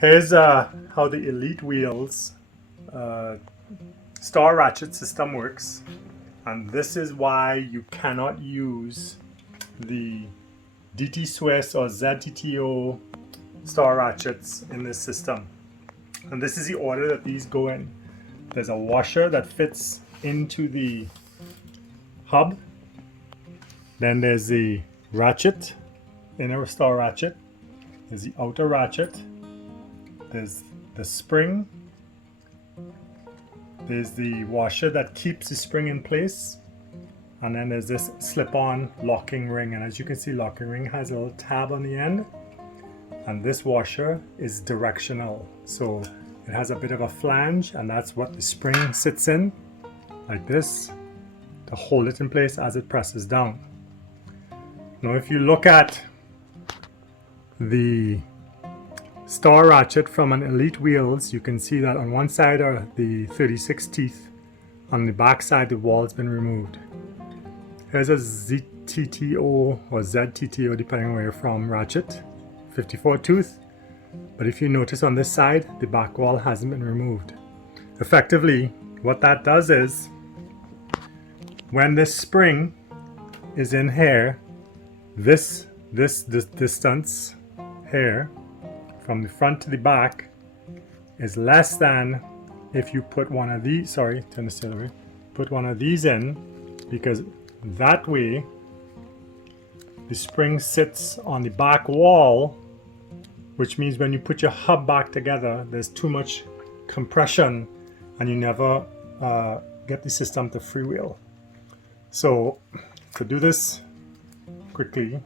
Here's how the Elite Wheels star ratchet system works, and this is why you cannot use the DT Swiss or ZTTO star ratchets in this system. And this is the order that these go in. There's a washer that fits into the hub. Then there's the ratchet, inner star ratchet. There's the outer ratchet. There's the spring. There's the washer that keeps the spring in place. And then there's this slip-on locking ring. And as you can see, locking ring has a little tab on the end. And this washer is directional. So it has a bit of a flange, and that's what the spring sits in, like this, to hold it in place as it presses down. Now if you look at the star ratchet from an Elite Wheels, you can see that on one side are the 36 teeth, on the back side the wall's been removed. Here's a ZTTO or ZTTO, depending on where you're from, ratchet, 54 tooth. But if you notice on this side, the back wall hasn't been removed. Effectively, what that does is, when this spring is in here, this distance here, from the front to the back, is less than if you put one of these, sorry, turn this the other way, put one of these in, because that way, the spring sits on the back wall, which means when you put your hub back together, there's too much compression and you never get the system to freewheel. So to do this quickly,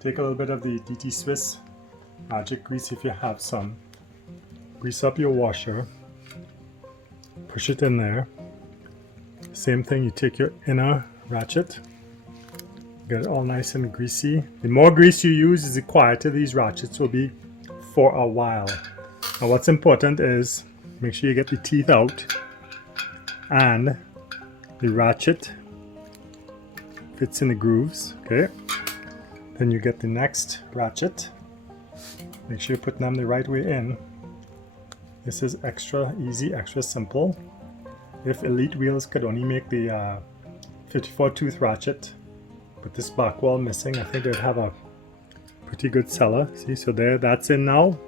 take a little bit of the DT Swiss magic grease if you have some. Grease up your washer, push it in there. Same thing, you take your inner ratchet, get it all nice and greasy. The more grease you use, the quieter these ratchets will be for a while. Now what's important is make sure you get the teeth out and the ratchet fits in the grooves, okay? Then you get the next ratchet. Make sure you put them the right way in. This is extra easy, extra simple. If Elite Wheels could only make the 54 tooth ratchet with this back wall missing, I think they'd have a pretty good seller. See, so there, that's in now.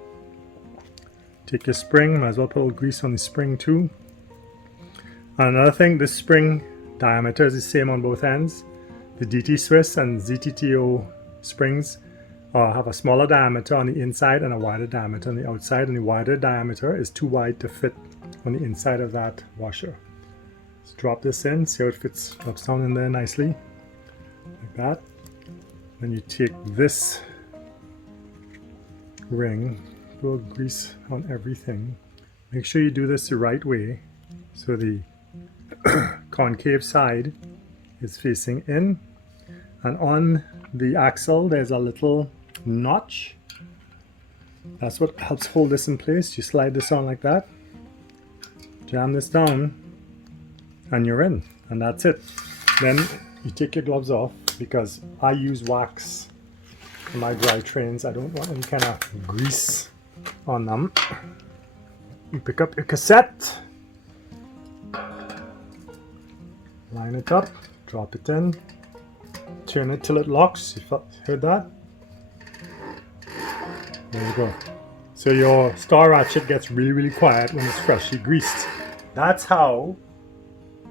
Take your spring, might as well put a little grease on the spring too. And another thing, this spring diameter is the same on both ends. The DT Swiss and ZTTO springs have a smaller diameter on the inside and a wider diameter on the outside, and the wider diameter is too wide to fit on the inside of that washer. Let's drop this in, see how it fits, drops down in there nicely, like that. Then you take this ring, put a little grease on everything. Make sure you do this the right way, so the concave side is facing in, and on the axle there's a little notch. That's what helps hold this in place. You slide this on like that, jam this down, and you're in, and that's it. Then you take your gloves off, because I use wax in my dry trains. I don't want any kind of grease on them. You pick up your cassette, line it up, drop it in, turn it till it locks. You heard that? There you go. So your star ratchet gets really, really quiet when it's freshly greased. That's how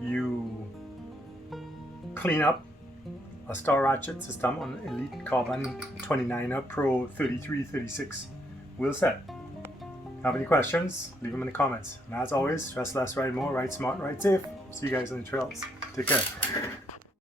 you clean up a star ratchet system on Elite Carbon 29Pro36 wheel set. Have any questions? Leave them in the comments. And as always, stress less, ride more, ride smart, ride safe. See you guys on the trails. Take care.